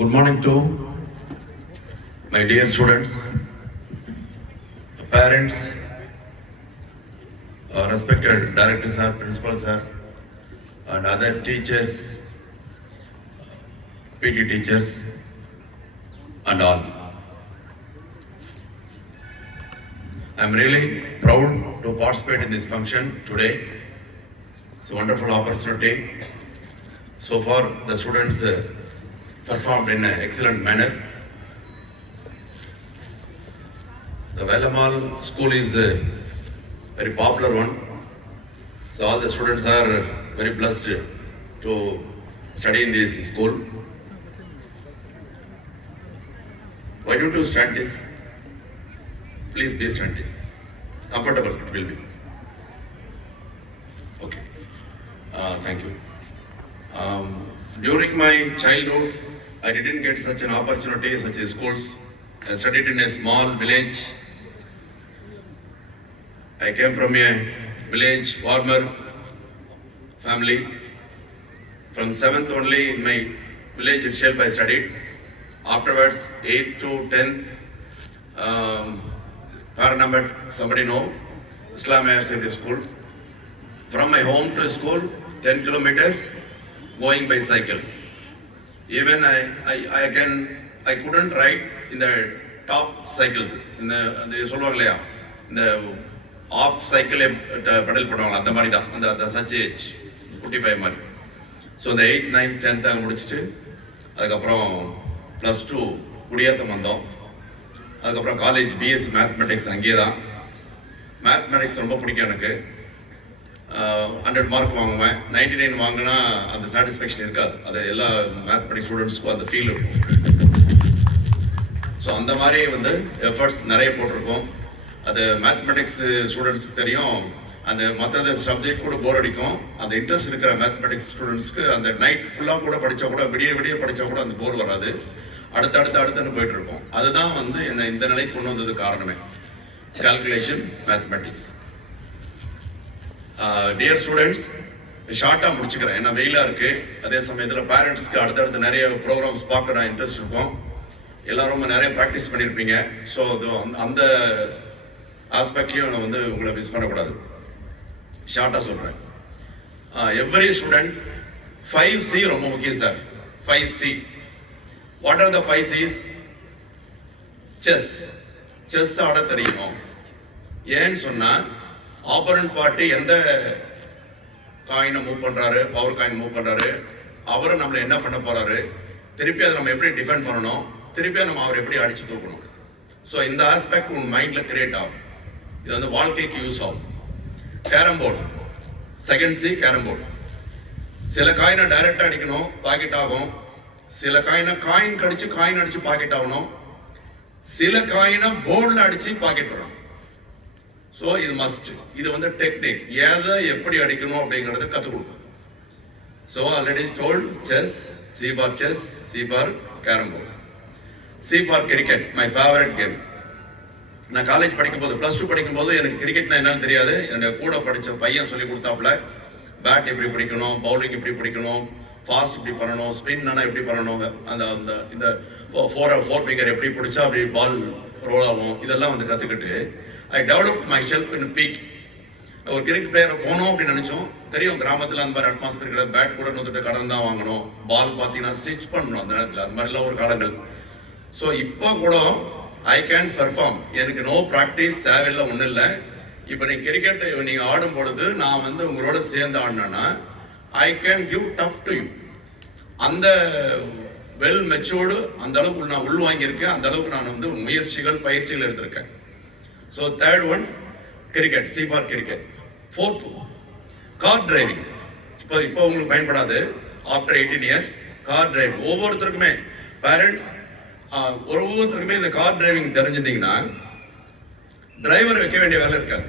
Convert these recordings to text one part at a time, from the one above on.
Good morning to my dear students, parents, respected director sir, principal sir, and other teachers, PT teachers, and all. I am really proud to participate in this function today. It's a wonderful opportunity. So far, the students performed in an excellent manner. The Vellamal school is a very popular one. So all the students are very blessed to study in this school. Why don't you stand this? Please be stand this. Comfortable it will be. Okay. Thank you. During my childhood, I didn't get such an opportunity, such as schools. I studied in a small village. I came from a village farmer family. From 7th only in my village itself I studied. Afterwards, 8th to 10th, Paranambat, somebody know, Islam Higher Secondary School. From my home to school, 10 kilometers, going by cycle. Even I couldn't ride in the top cycles. In the off cycle pedal பண்ணுவாங்க அந்த மாதிரி தான் அந்த such age 45 மாதிரி. So இந்த 8th 9th 10th அங்கே முடிச்சுட்டு அதுக்கப்புறம் +2 குடியாத்தம் வந்தோம். அதுக்கப்புறம் காலேஜ் பிஎஸ்சி மேத்மெட்டிக்ஸ் அங்கேயே தான். மேத்மெட்டிக்ஸ் ரொம்ப பிடிக்கும் எனக்கு. 100 மார்க் வாங்குவேன். 99 வாங்கினா அந்த சாட்டிஸ்ஃபேக்ஷன் இருக்காது. அது எல்லா மேத்மெட்டிக்ஸ் ஸ்டூடெண்ட்ஸ்க்கும் அந்த ஃபீல் இருக்கும். ஸோ அந்த மாதிரி எஃபர்ட்ஸ் நிறைய போட்டிருக்கோம். அது மேத்மெட்டிக்ஸ் ஸ்டூடெண்ட்ஸுக்கு தெரியும். அந்த மற்ற சப்ஜெக்ட் கூட போர் அடிக்கும். அந்த இன்ட்ரெஸ்ட் இருக்கிற மேத்மெட்டிக்ஸ் ஸ்டூடெண்ட்ஸ்க்கு அந்த நைட் ஃபுல்லாக கூட படித்தா கூட விடிய படித்தா கூட அந்த போர் வராது. அடுத்தடுன்னு போயிட்டு இருக்கோம். அதுதான் என்னை இந்த நிலைக்கு கொண்டு வந்தது காரணமே. Calculation mathematics. டியர் ஸ்டூடெண்ட்ஸ், ஷார்ட்டாக முடிச்சுக்கிறேன். ஏன்னா வெயிலாக இருக்குது. அதே சமயத்தில் பேரண்ட்ஸ்க்கு அடுத்தடுத்து நிறைய ப்ரோக்ராம்ஸ் பார்க்க நான் இன்ட்ரெஸ்ட் இருக்கும். எல்லாரும் நிறைய ப்ராக்டிஸ் பண்ணியிருப்பீங்க. ஸோ அந்த ஆஸ்பெக்ட்லையும் நான் உங்களை மிஸ் பண்ணக்கூடாது. ஷார்ட்டாக சொல்கிறேன். எவ்ரி ஸ்டூடெண்ட் 5C ரொம்ப முக்கியம் sir. 5C. What are the 5Cs? Chess ஆட தெரியணும். ஏன்னு சொன்னால் ஆப்பரண்ட் பார்ட்டி எந்த காயினை மூவ் பண்ணுறாரு, பவர் காயின் மூவ் பண்ணுறாரு, அவரை நம்மளை என்ன பண்ண போகிறாரு, திருப்பி அதை நம்ம எப்படி டிஃபெண்ட் பண்ணணும், திருப்பி நம்ம அவரை எப்படி அடிச்சு தூக்கணும். ஸோ இந்த ஆஸ்பெக்ட் உன் மைண்டில் கிரியேட் ஆகும். இது வாழ்க்கைக்கு யூஸ் ஆகும். Carrom board, second C carrom board. சில காயினை டைரக்டாக அடிக்கணும், பாக்கெட் ஆகும். சில காயினை காயின் அடிச்சு பாக்கெட் ஆகணும். சில காயினை போர்டில் அடிச்சு பாக்கெட் வரும். ஸோ இது மஸ்ட். இது டெக்னிக். எதை எப்படி அடிக்கணும் அப்படிங்கிறத கற்றுக் கொடுக்கும். So already told chess, C for chess, C for carrom board, C for cricket, my favourite game. நான் காலேஜ் படிக்கும்போது +2 படிக்கும்போது எனக்கு கிரிக்கெட்னா என்னன்னு தெரியாது. என்னோட கூட படித்த பையன் சொல்லி கொடுத்தாப்புல பேட் எப்படி பிடிக்கணும், பவுலிங் எப்படி பிடிக்கணும், ஃபாஸ்ட் இப்படி பண்ணணும், ஸ்பின்னா எப்படி பண்ணணும், அந்த இந்த ஃபோர் ஃபிங்கர் எப்படி பிடிச்சா அப்படி பால் ரோல் ஆகும், இதெல்லாம் கற்றுக்கிட்டு I develop my self in peak. ஒரு கிரிக்கெட் பிளேயரை போனோம் அப்படின்னு நினச்சோம். தெரியும் கிராமத்தில் அந்த மாதிரி அட்மாஸ்பியர் கிடையாது. பேட் கூட 108 கடன் தான் வாங்கணும். பால் பார்த்தீங்கன்னா ஸ்டிச் பண்ணணும் அந்த நேரத்தில். அந்த மாதிரிலாம் ஒரு காலங்கள். ஸோ இப்போ கூட ஐ கேன் பெர்ஃபார்ம். எனக்கு நோ ப்ராக்டிஸ் தேவையில்லை, ஒன்றும் இல்லை. இப்போ நீங்கள் கிரிக்கெட் நீங்கள் ஆடும் பொழுது நான் உங்களோட சேர்ந்து ஆடினேன்னா I can give tough to you. அந்த வெல் மெச்சூர்டு அந்த அளவுக்கு நான் உள்வாங்கியிருக்கேன். அந்த அளவுக்கு நான் முயற்சிகள் பயிற்சிகள் எடுத்திருக்கேன். So third one cricket, C for cricket. Fourth car driving. இப்போ உங்களுக்கு பயன்படாது. ஆஃப்டர் 18 இயர்ஸ் கார் டிரைவிங் ஒவ்வொருத்தருக்குமே பேரண்ட்ஸ் ஒவ்வொருத்தருக்குமே இந்த கார் டிரைவிங் தெரிஞ்சிருந்தீங்கன்னா டிரைவர் வைக்க வேண்டிய வேலை இருக்காது.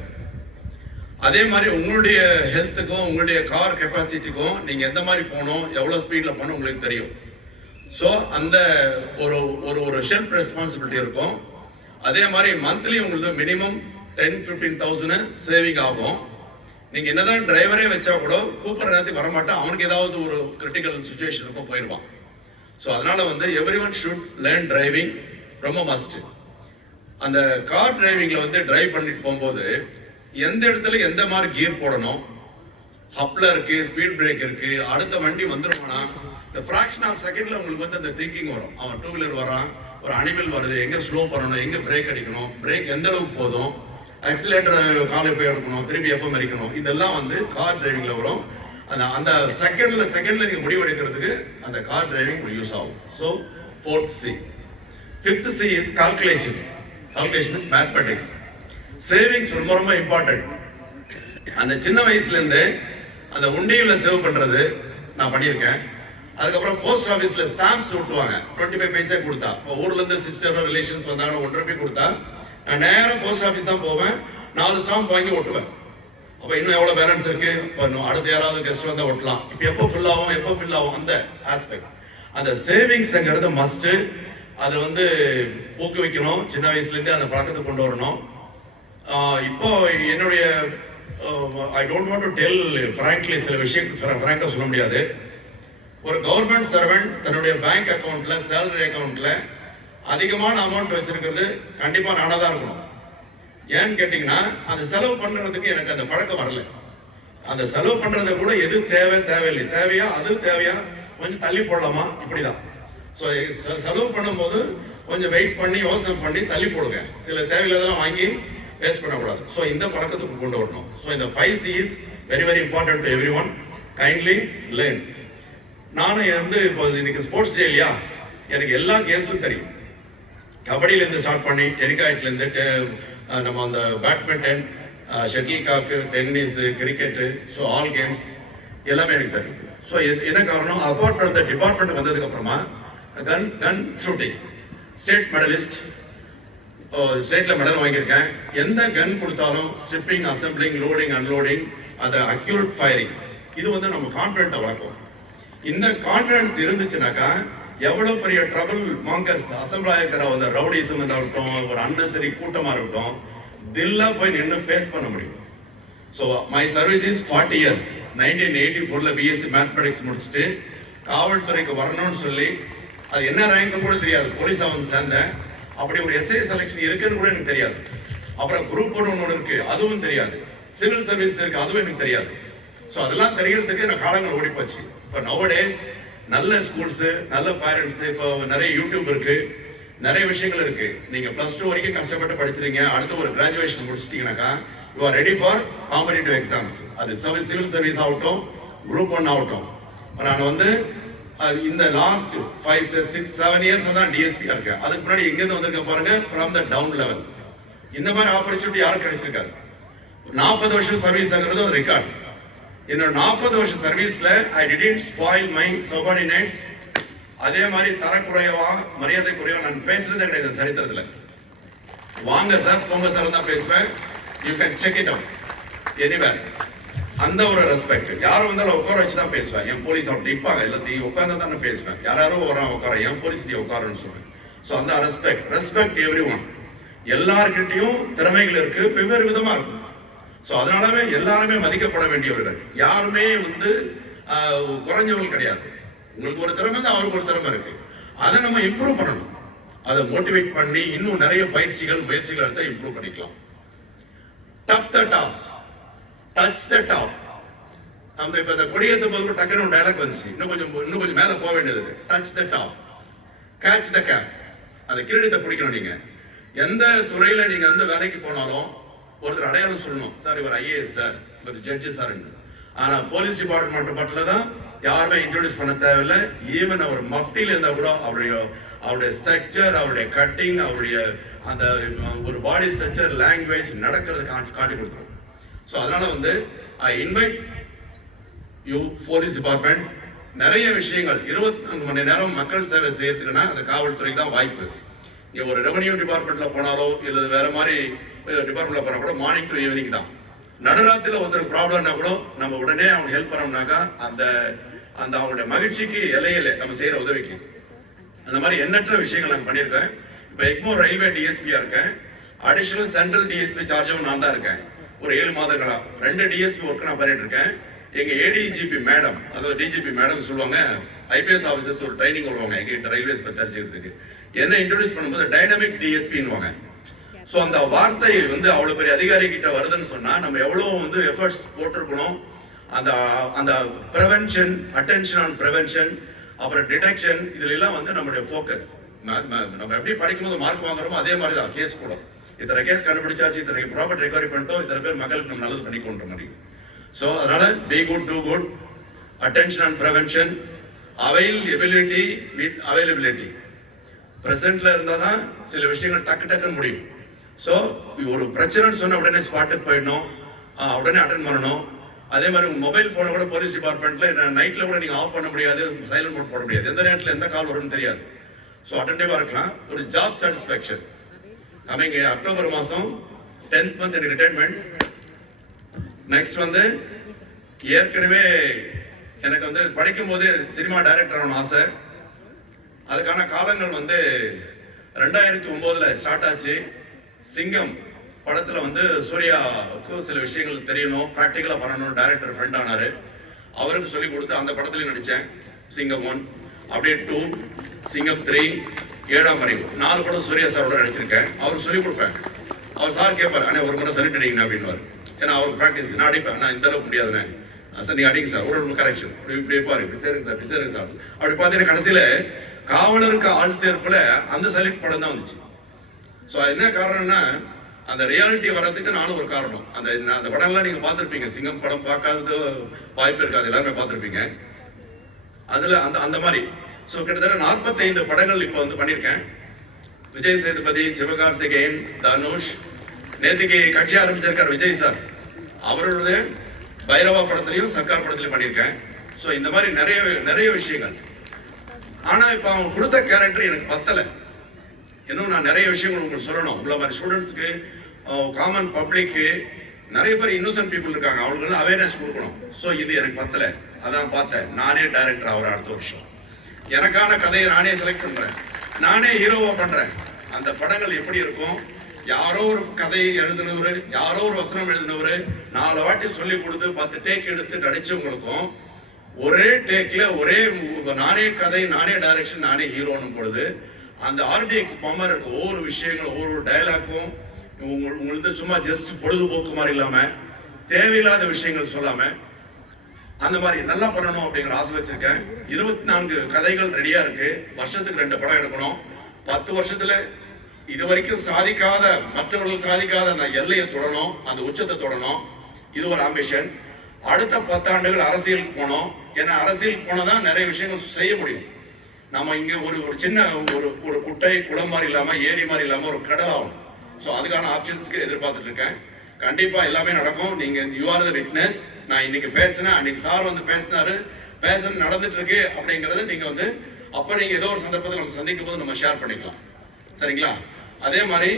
அதே மாதிரி உங்களுடைய ஹெல்த்துக்கும் உங்களுடைய கார் கெப்பாசிட்டிக்கும் நீங்கள் எந்த மாதிரி போகணும், எவ்வளோ ஸ்பீடில் போகணும் உங்களுக்கு தெரியும். ஸோ அந்த ஒரு செல்ஃப் ரெஸ்பான்சிபிலிட்டி இருக்கும். அதே மாதிரி மந்த்லி உங்களுக்கு மினிமம் 10-15,000 சேவிங் ஆகும். நீங்க என்னதான் டிரைவரே வச்சா கூட கூப்பிடுற நேரத்துக்கு வரமாட்டான். அவனுக்கு ஏதாவது ஒரு கிரிட்டிக்கல் சுச்சுவேஷனுக்கும் போயிடுவான். ஸோ அதனால வந்து every one should learn driving, ரொம்ப மஸ்ட். அந்த கார் டிரைவிங்ல வந்து டிரைவ் பண்ணிட்டு போகும்போது எந்த இடத்துல எந்த மாதிரி கியர் போடணும், ஹப்ல இருக்கு, ஸ்பீட் பிரேக் இருக்கு, அடுத்த வண்டி வந்துருமானா இந்த ஃபிராக்ஷன் ஆஃப் செகண்ட்ல உங்களுக்கு வந்து அந்த திங்கிங் வரும். அவன் டூ வீலர் வரான், ஒரு அனிமல் வருது, எங்க ஸ்லோ பண்ணணும், எங்க பிரேக் அடிக்கணும், பிரேக் எந்த அளவுக்கு போதும், ஆக்சிலேட்டர் காலை போய் எடுக்கணும், திருப்பி எப்போ மறிக்கணும், இதெல்லாம் வந்து கார் டிரைவிங்ல வரும். அந்த செகண்ட்ல நீங்க முடிவு எடுக்கிறதுக்கு அந்த கார் டிரைவிங் யூஸ் ஆகும். So fourth C. Fifth C is calculation. Calculation is mathematics. Savings ரொம்ப ரொம்ப இம்பார்ட்டன்ட். அந்த சின்ன வயசுல இருந்து அந்த உண்டியல்ல சேவ் பண்றது நான் பண்ணியிருக்கேன். அதுக்கப்புறம் போஸ்ட் ஆஃபீஸ்ல ஸ்டாம்ப்ஸ் ஒட்டுவாங்க, 25 பைசா கொடுத்தா. ஊர்ல இருந்து சிஸ்டர் ரிலேஷன்ஸ் வந்தாங்கன்னா 1 ரூபாய் கொடுத்தா நான் நேரம் போஸ்ட் ஆஃபீஸ் தான் போவேன், 4 ஸ்டாம்ப் வாங்கி ஒட்டுவேன். அப்ப இன்னும் எவ்வளவு பேலன்ஸ் இருக்கு, அடுத்து யாராவது கெஸ்ட் வந்தா ஒட்டலாம், இப்ப எப்போ ஃபில் ஆகும் அந்த ஆஸ்பெக்ட். அந்த சேவிங்ஸ்ங்கிறது மஸ்ட். அதை வந்து ஊக்குவிக்கணும், சின்ன வயசுல இருந்தே அந்த பழக்கத்தை கொண்டு வரணும். இப்போ என்னுடைய I don't want to tell frankly, சில விஷயம் ஃப்ராங்கா சொல்ல முடியாது. ஒரு கவர்மெண்ட் சர்வெண்ட் தன்னுடைய பேங்க் அக்கவுண்ட்ல, சேலரி அக்கவுண்ட்ல அதிகமான அமௌண்ட் வச்சிருக்கிறது கண்டிப்பா நானா தான் இருக்கணும். ஏன்னு கேட்டீங்கன்னா அந்த செலவு பண்றதுக்கு எனக்கு அந்த பழக்கம் வரல. அந்த செலவு பண்றதை கூட எது தேவையில்லை, தேவையா அது தேவையா கொஞ்சம் தள்ளி போடலாமா, இப்படிதான். ஸோ செலவு பண்ணும்போது கொஞ்சம் வெயிட் பண்ணி யோசனை பண்ணி தள்ளி போடுங்க. சில தேவையில்லாதெல்லாம் வாங்கி வேஸ்ட் பண்ணக்கூடாது. ஸோ இந்த பழக்கத்துக்கு கொண்டு வரணும். ஸோ இந்த 5 C's very very important to every one. Kindly learn. நானும் வந்து இப்போ இன்னைக்கு ஸ்போர்ட்ஸ் டே இல்லையா, எனக்கு எல்லா கேம்ஸும் தெரியும். கபடியில இருந்து ஸ்டார்ட் பண்ணி டெலிகாய்ட்ல இருந்து நம்ம அந்த badminton, shuttle cock, tennis, cricket, so all games எல்லாமே எனக்கு தெரியும். ஸோ என்ன காரணம், அப்பார்ட் ஃப்ரம் த டிபார்ட்மெண்ட் வந்ததுக்கு அப்புறமா கன் ஷூட்டிங் ஸ்டேட் மெடலிஸ்ட், ஸ்டேட்ல மெடல் வாங்கியிருக்கேன். எந்த கன் கொடுத்தாலும் ஸ்ட்ரிப்பிங், அசம்பிளிங், லோடிங், அன்லோடிங், அந்த அக்யூரேட் ஃபயரிங், இது வந்து நம்ம கான்ஃபிடென்ட்டை வளர்க்கும். இந்த கான்ஃபிடன்ஸ் இருந்துச்சுனாக்கா எவ்வளவு பெரிய ட்ரபிள் மாங்கர்ஸ் அசம்பிள் ஆகிருக்கிற அந்த ரவுடிசம் இருக்கட்டும், ஒரு அன்னெசரி கூட்டமா இருக்கட்டும், தில்லா போய் நின்று ஃபேஸ் பண்ண முடியும். So my service is 40 years. 1984 BSc mathematics முடிச்சுட்டு காவல்துறைக்கு வரணும்னு சொல்லி, அது என்ன ரேங்க் கூட தெரியாது, போலீஸா வந்து சேர்ந்தேன். அப்படி ஒரு எஸ்ஐ செலக்ஷன் இருக்குன்னு கூட எனக்கு தெரியாது. அப்புறம் குரூப் ஒன்று இருக்கு, அதுவும் தெரியாது. சிவில் சர்வீஸ் இருக்கு, அதுவும் எனக்கு தெரியாது. ஸோ அதெல்லாம் தெரியறதுக்கு நான் காலங்கள் ஓடி போச்சு. இப்போ நவடேஸ் நல்ல ஸ்கூல்ஸ், நல்ல பேரண்ட்ஸ், இப்போ நிறைய யூடியூப் இருக்கு, நிறைய விஷயங்கள் இருக்கு. நீங்க +2 வரைக்கும் கஷ்டப்பட்டு படிச்சிருங்க, அடுத்து ஒரு கிராஜுவேஷன் முடிச்சிட்டீங்கன்னாக்கா you are ready for competitive exams. அது சிவில் சர்வீஸ் ஆகட்டும், குரூப் 1 ஆகட்டும். நான் வந்து இந்த லாஸ்ட் 5, 6, 7 years தான் டிஎஸ்பியா இருக்கேன். அதுக்கு முன்னாடி எங்கேருந்து வந்திருக்க பாருங்க, ஃப்ரம் த டவுன் லெவல். இந்த மாதிரி ஆப்பர்ச்சுனிட்டி யாரும் கிடைச்சிருக்காது. 40 வருஷம் சர்வீஸ்ங்கிறது ஒரு ரெக்கார்ட். என்னோட 40 வருஷம் சர்வீஸ்ல I didn't spoil my subordinates. அதே மாதிரி தரக்குறையவா, மரியாதை குறைவா நான் பேசுறதே கிடையாது சரித்திரத்துல. வாங்க சார், போங்க சார் தான் பேசுவேன். You can check it out anywhere. அந்த ஒரு ரெஸ்பெக்ட். யாரும் வந்தாலும் உட்கார வச்சு தான் பேசுவேன். என் போலீஸ் அவன் நிற்பாங்க, எல்லாத்தையும் உட்கார்ந்து தானே பேசுவேன். யாரும் வரான் உட்கார, என் போலீஸ் நீ உட்காருன்னு சொல்லுவேன். ஸோ அந்த ரெஸ்பெக்ட் எவ்ரி ஒன். எல்லார்கிட்டையும் திறமைகள் இருக்கு, வெவ்வேறு விதமா இருக்கும். ஸோ அதனாலவே எல்லாருமே மதிக்கப்பட வேண்டியவர்கள். யாருமே வந்து குறைஞ்சவர்கள் கிடையாது. உங்களுக்கு ஒரு திறமை தான், அவருக்கு ஒரு திறமை இருக்கு. அதை நம்ம இம்ப்ரூவ் பண்ணணும். அதை மோட்டிவேட் பண்ணி இன்னும் நிறைய முயற்சிகள் எடுத்து இம்ப்ரூவ் பண்ணிக்கலாம். Touch the top. நம்ம இப்ப இந்த கொடியேற்ற போது டக்குனு ஒரு டயலாக் வந்துச்சு, இன்னும் கொஞ்சம் மேல போக வேண்டியது. Touch the top, catch the cap. அதை கிரீடத்தை பிடிக்கணும். நீங்க எந்த துறையில நீங்க வந்து வேலைக்கு போனாலும் ஒருத்தர் அடையாளம் சொல்லணும், சார் இவர் ஐஏஎஸ் சார், இவர் ஜட்ஜு சார். ஆனா போலீஸ் டிபார்ட்மெண்ட் மட்டும் தான் யாருமே இன்ட்ரோடியூஸ் பண்ண தேவையில்லை. ஈவன் அவர் மஃப்டில இருந்தா கூட அவருடைய ஸ்ட்ரக்சர், அவருடைய கட்டிங், அவருடைய அந்த ஒரு பாடி ஸ்ட்ரக்சர், லாங்குவேஜ், நடக்கிறது காட்டி கொடுத்துரும். ஸோ அதனால வந்து I invite you police department. நிறைய விஷயங்கள் 24 மணி நேரம் மக்கள் சேவை செய்யறதுக்குன்னா அந்த காவல்துறைக்கு தான் வாய்ப்பு. இங்க ஒரு ரெவன்யூ டிபார்ட்மெண்ட்ல போனாலோ இல்ல வேற மாதிரி டிபார்ட்மெண்ட்ல போனா கூட மார்னிங் டு ஈவினிங் தான். நடுராத்திரில ஒருத்தருக்கு ப்ராப்ளம்னா கூட நம்ம உடனே அவங்க ஹெல்ப் பண்ணோம்னாக்கா அந்த அவங்களுடைய மகிழ்ச்சிக்கு இலையில நம்ம செய்யற உதவிக்கு. அந்த மாதிரி எண்ணற்ற விஷயங்கள் நாங்கள் பண்ணியிருக்கேன். இப்போ எக்மோர் ரயில்வே டிஎஸ்பியா இருக்கேன். அடிஷனல் சென்ட்ரல் டிஎஸ்பி சார்ஜும் நான் தான் இருக்கேன். ஒரு 7 மாதங்களா 2 டிஎஸ்பி ஒர்க் நான் பண்ணிட்டு இருக்கேன். எங்க ஏடிஜிபி மேடம், அதாவது டிஜிபி மேடம் சொல்லுவாங்க, ஐபிஎஸ் ஆஃபீஸர்ஸ் ஒரு ட்ரைனிங் வருவாங்க எங்கிட்ட ரயில்வேஸ் பற்றி தெரிஞ்சுக்கிறதுக்கு. என்ன இன்ட்ரோடியூஸ் பண்ணும்போது டைனமிக் டிஎஸ்பின்னுவாங்க. ஸோ அந்த வார்த்தை வந்து அவ்வளோ பெரிய அதிகாரி கிட்ட வருதுன்னு சொன்னால் நம்ம எவ்வளோ வந்து எஃபர்ட்ஸ் போட்டிருக்கணும். அந்த அந்த ப்ரிவென்ஷன், அட்டென்ஷன் ஆன் ப்ரிவென்ஷன், அப்புறம் டிடெக்ஷன், இதுல எல்லாம் வந்து நம்மளுடைய ஃபோக்கஸ். நம்ம எப்படி படிக்கும்போது மார்க் வாங்குறோமோ அதே மாதிரி தான் கேஸ் கூட. இத்தனை கேஸ் கண்டுபிடிச்சாச்சு, இத்தனை ப்ராப்பர்ட்டி ரெக்கவரி பண்ணிட்டோம், இத்தனை பேர் மக்களுக்கு நம்ம நல்லது பண்ணி கொண்ட முடியும். ஸோ அதனால be good, do good, attention and prevention, availability with availability. பிரசன்ட்ல இருந்தால் தான் சில விஷயங்கள் டக்குன்னு முடியும். ஸோ ஒரு பிரச்சனைன்னு சொன்ன உடனே ஸ்பாட்டுக்கு போயிடணும், உடனே அட்டன் பண்ணணும். அதே மாதிரி உங்க மொபைல் போனை கூட போலீஸ் டிபார்ட்மெண்ட்ல நைட்ல கூட நீங்க ஆஃப் பண்ண முடியாது, சைலண்ட் மோட் போட முடியாது, எந்த நேரத்தில் எந்த கால் வரும்னு தெரியாது. ஸோ அட்டென்டிவா இருக்கலாம். ஒரு ஜாப் சாட்டிஸ்ஃபேக்ஷன். கமிங் அக்டோபர் மாதம் 10th month எனக்கு ரிட்டைர்மெண்ட். நெக்ஸ்ட் வந்து ஏற்கனவே எனக்கு வந்து படிக்கும் போதே சினிமா டைரக்டர் ஆகணும் ஆசை. அதுக்கான காலங்கள் வந்து 2009 ஸ்டார்ட் ஆச்சு. சிங்கம் படத்துல வந்து சூர்யாவுக்கு சில விஷயங்கள் தெரியணும், ப்ராக்டிக்கலா பண்ணணும். டைரக்டர் ஃப்ரெண்ட் ஆனாரு, அவருக்கு சொல்லி கொடுத்து அந்த படத்துலயும் நடிச்சேன். சிங்கம் 1, அப்படியே 2, சிங்கம் 3, 7ஆம் அறிவு, 4 படம் சூர்யா சாரோட நடிச்சிருக்கேன். அவர் சொல்லி கொடுப்பேன். அவர் சார் கேட்பார், அண்ணா ஒரு முறை சல்யூட் அடிக்கணும் அப்படின்னு. ஏன்னா அவர் ப்ராக்டிஸ், நான் அடிப்பேன், நான் இந்த அளவுக்கு முடியாதுண்ணே சார், நீங்க அடிங்க சார், ஒரு கரெக்ஷன், இப்படி பாரு, இப்படி சேருங்க சார், இப்படி சேருங்க சார். அப்படி பார்த்தீங்கன்னா கடைசியில காவலருக்கு ஆள் சேர்ப்புல அந்த சல்யூட் படம் தான் வந்துச்சு. ஸோ என்ன காரணம்னா அந்த ரியாலிட்டி வர்றதுக்கு நானும் ஒரு காரணம். அந்த படம்லாம் நீங்க பார்த்துருப்பீங்க. சிங்கம் படம் பார்க்காதது வாய்ப்பு இருக்காது, எல்லாருமே பார்த்துருப்பீங்க. அதுல அந்த மாதிரி ஸோ கிட்டத்தட்ட 45 படங்கள் இப்போ வந்து பண்ணியிருக்கேன். விஜய் சேதுபதி, சிவகார்த்திகேயன், தனுஷ், நேற்றுக்கு கட்சி ஆரம்பிச்சிருக்கார் விஜய் சார், அவருடைய பைரவா படத்துலையும் சர்க்கார் படத்துலையும் பண்ணியிருக்கேன். ஸோ இந்த மாதிரி நிறைய விஷயங்கள். ஆனா இப்போ அவங்க கொடுத்த கேரக்டர் எனக்கு பத்தலை. இன்னும் நான் நிறைய விஷயங்கள் உங்களுக்கு சொல்லணும். உள்ள மாதிரி ஸ்டூடெண்ட்ஸ்க்கு, காமன் பப்ளிக்கு, நிறைய பேர் இன்னோசன்ட் பீப்புள் இருக்காங்க, அவங்களுக்கு அவேர்னஸ் கொடுக்கணும். ஸோ இது எனக்கு பத்தலை. அதான் பார்த்தேன், நானே டைரக்டர் ஆகிற அடுத்த வருஷம் எனக்கான கதையை நானே செலக்ட் பண்றேன், நானே ஹீரோவா பண்றேன். அந்த படங்கள் எப்படி இருக்கும், யாரோ ஒரு கதையை எழுதினவர், யாரோ ஒரு வசனம் எழுதினவர் 4 வாட்டி சொல்லி கொடுத்து 10 டேக் எடுத்து நடிச்சவங்களுக்கும் ஒரே டேக்ல ஒரே நானே கதை, நானே டைரக்ஷன், நானே ஹீரோன்னு பொழுது அந்த ஆர்டிஎக்ஸ் பம்மர் இருக்கு. ஒவ்வொரு விஷயங்களும், ஒவ்வொரு டைலாக்கும் உங்களுக்கு சும்மா ஜஸ்ட் பொழுதுபோக்கு மாதிரி இல்லாம தேவையில்லாத விஷயங்கள் சொல்லாம அந்த மாதிரி நல்லா பண்ணணும் அப்படிங்கிற ஆசை வச்சிருக்கேன். 24 கதைகள் ரெடியா இருக்கு. வருஷத்துக்கு 2 படம் எடுக்கணும். 10 வருஷத்துல இது வரைக்கும் சாதிக்காத, மற்றவர்கள் சாதிக்காத அந்த எல்லையை தொடணும், அந்த உச்சத்தை தொடணும். இது ஒரு ஆம்பிஷன். அடுத்த 10 ஆண்டுகள் அரசியலுக்கு போனோம். ஏன்னா அரசியலுக்கு போனதான் நிறைய விஷயங்கள் செய்ய முடியும். நம்ம இங்க ஒரு சின்ன ஒரு குட்டை குளம் மாதிரி இல்லாம, ஏரி மாதிரி இல்லாம ஒரு கடல் ஆகும். ஸோ அதுக்கான ஆப்ஷன்ஸ்க்கு எதிர்பார்த்துட்டு இருக்கேன். கண்டிப்பா எல்லாமே நடக்கும். நீங்க யூ ஆர் த விட்னஸ். நான் இன்னைக்கு பேசினேன், அன்னைக்கு சார் வந்து பேசினாரு, நடந்துட்டு இருக்கு அப்படிங்கறது நீங்க வந்து அப்ப நீங்க ஏதோ ஒரு சந்தர்ப்பத்தில் நம்ம சந்திக்கும் போது நம்ம ஷேர் பண்ணிக்கலாம். சரிங்களா? அதே மாதிரி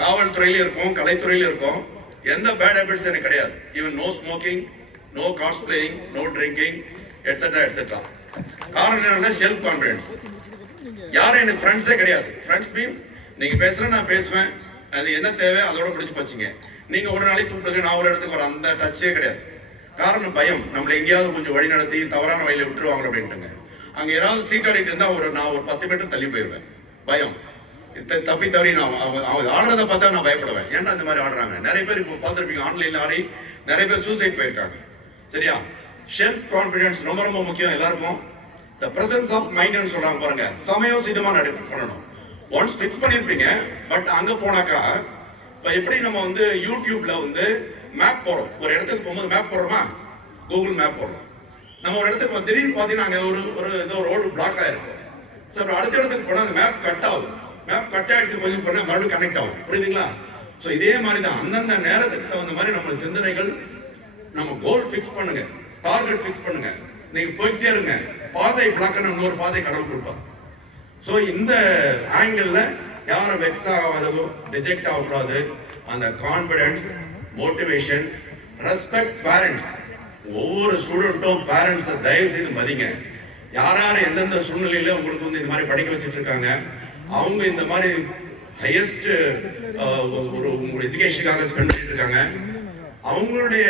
காவல்துறையில இருக்கும், கலைத்துறையில இருக்கும். எந்த பேட் ஹேபிட்ஸ் எனக்கு கிடையாது. Even no smoking, no cards playing, no drinking, etcetera etcetera. காரணம் என்னன்னா செல்ஃப் கான்ஃபிடன்ஸ். யாரும் எனக்கு ஃப்ரெண்ட்ஸே கிடையாது. ஃப்ரெண்ட்ஸ் மீன்ஸ் நீங்க பேசுற நான் பேசுவேன், அது என்ன தேவை அதோட பிடிச்சு போச்சுங்க. நீங்க ஒரு நாளைக்கு கூப்பிடுங்க, நான் ஒரு இடத்துக்கு வர, அந்த டச்சே கிடையாது. காரணம் பயம். நம்மளை எங்கேயாவது கொஞ்சம் வழி நடத்தி தவறான வழியில விட்டுருவாங்க அப்படின்ட்டுங்க. அங்க யாராவது சீட்டாடிட்டு இருந்தா நான் ஒரு 10 மீட்டர் தள்ளி போயிடுவேன். பயம். தப்பி தவறி அவங்க ஆடுறத பார்த்தா நான் பயப்படுவேன். ஏன்னா இந்த மாதிரி ஆடுறாங்க. நிறைய பேர் இப்போ பார்த்துருப்பீங்க, ஆன்லைன்ல ஆடி நிறைய பேர் சூசைட் போயிருக்காங்க. சரியா? செல்ஃப் கான்பிடன்ஸ் ரொம்ப ரொம்ப முக்கியம் எல்லாருக்கும். த பிரசன்ஸ் ஆஃப் மைண்ட்னு சொல்றாங்க பாருங்க, சமயோசிதமா பண்ணணும். ஒன்ஸ் ஃபிக்ஸ் பண்ணிருப்பீங்க, பட் அங்க போனாக்கா இப்போ எப்படி நம்ம வந்து யூடியூப்ல வந்து மேப் போறோம், ஒரு இடத்துக்கு போகும்போது மேப் போடுறோமா, கூகுள் மேப் போடுறோம். நம்ம ஒரு இடத்துக்கு திடீர்னு பார்த்தீங்கன்னா அங்கே ஏதோ ஒரு ரோடு பிளாக் ஆயிருக்கும். சார் அடுத்த இடத்துக்கு போனால் அந்த மேப் கட் ஆகும். மேப் கட் ஆயிடுச்சு கொஞ்சம் போனால் மறுபடியும் கனெக்ட் ஆகும். புரியுதுங்களா? ஸோ இதே மாதிரி தான் அந்தந்த நேரத்துக்கு தகுந்த மாதிரி நம்ம சிந்தனைகள், நம்ம கோல் ஃபிக்ஸ் பண்ணுங்க, டார்கெட் ஃபிக்ஸ் பண்ணுங்க. நீங்க போய்கிட்டே இருங்க. பாதை பிளாக்னு இன்னொரு பாதை கடவுள் கொடுப்பார். ஸோ இந்த ஆங்கிள் யாரும் வெக்ஸ் ஆகாதோ, ரிஜெக்ட் ஆகக்கூடாது. அந்த கான்பிடன்ஸ், மோட்டிவேஷன், ரெஸ்பெக்ட் பேரண்ட்ஸ். ஒவ்வொரு ஸ்டூடெண்ட்டும் பேரண்ட்ஸை தயவு செய்து மதிங்க. யார் எந்தெந்த சூழ்நிலையில உங்களுக்கு வந்து இந்த மாதிரி படிக்க வச்சுட்டு இருக்காங்க, அவங்க இந்த மாதிரி ஹையஸ்ட் ஒரு எஜுகேஷனுக்காக ஸ்பெண்ட் பண்ணிட்டு இருக்காங்க. அவங்களுடைய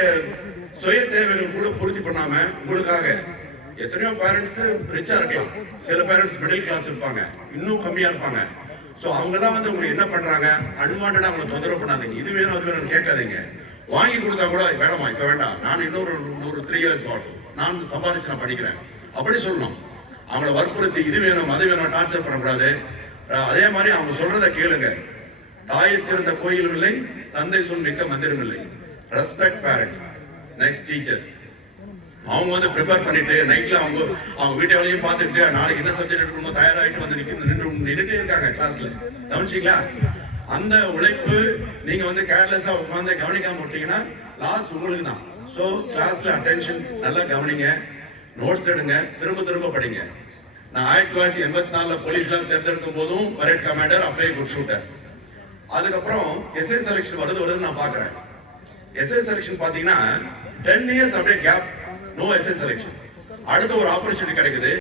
சுய தேவைகள் கூட பூர்த்தி பண்ணாம உங்களுக்காக எத்தனையோ பேரண்ட்ஸ் ரிச்சா இருக்கலாம், சில பேரண்ட்ஸ் மிடில் கிளாஸ் இருப்பாங்க, இன்னும் கம்மியா இருப்பாங்க. ஸோ அவங்கெல்லாம் வந்து உங்களுக்கு என்ன பண்றாங்க, அன்வான்டா அவங்களை தொந்தரவு பண்ணாதீங்க. இது வேணும் அது வேணும்னு கேட்காதீங்க. வாங்கி கொடுத்தா கூட வேணாமா இப்ப வேண்டாம், நான் இன்னொரு 3 இயர்ஸ் ஆகும், நான் சம்பாதிச்சு நான் படிக்கிறேன் அப்படி சொல்லணும். அவங்கள வற்புறுத்தி இது வேணும் அது வேணும் டார்ச்சர் பண்ணக்கூடாது. அதே மாதிரி அவங்க சொல்றதை கேளுங்க. தாயை சிறந்த கோயிலும் இல்லை, தந்தை சொல் மிக்க மந்திரம் இல்லை. Respect parents, next teachers. அவங்க வந்து ப்ரிப்பேர் பண்ணிட்டு நைட்ல அவங்க வீட்டு வேலையும் பார்த்துட்டு நாளைக்கு என்ன சப்ஜெக்ட் எடுக்கணுமோ தயாராகிட்டு வந்து நின்றுட்டே இருக்காங்க கிளாஸ்ல. கவனிச்சிங்களா? அந்த உழைப்பு நீங்க வந்து கேர்லெஸ்ஸா உட்காந்து கவனிக்காம விட்டீங்கன்னா லாஸ் உங்களுக்கு தான். ஸோ கிளாஸ்ல அட்டென்ஷன் நல்லா கவனிங்க, நோட்ஸ் எடுங்க, திரும்ப திரும்ப படிங்க. நான் 1984 போலீஸ்லாம் தேர்ந்தெடுக்கும் போதும் பரேட் கமாண்டர், அப்படியே குட் ஷூட்டர். அதுக்கப்புறம் எஸ்ஐ செலக்ஷன் வருதுன்னு நான் பாக்குறேன். எஸ்ஐ செலக்ஷன் பாத்தீங்கன்னா 10 இயர்ஸ் அப்படியே கேப், நோ எஸ்ஐ செலக்ஷன். அடுத்த ஒரு ஆப்பர்ச்சுனிட்டி கிடைக்குது.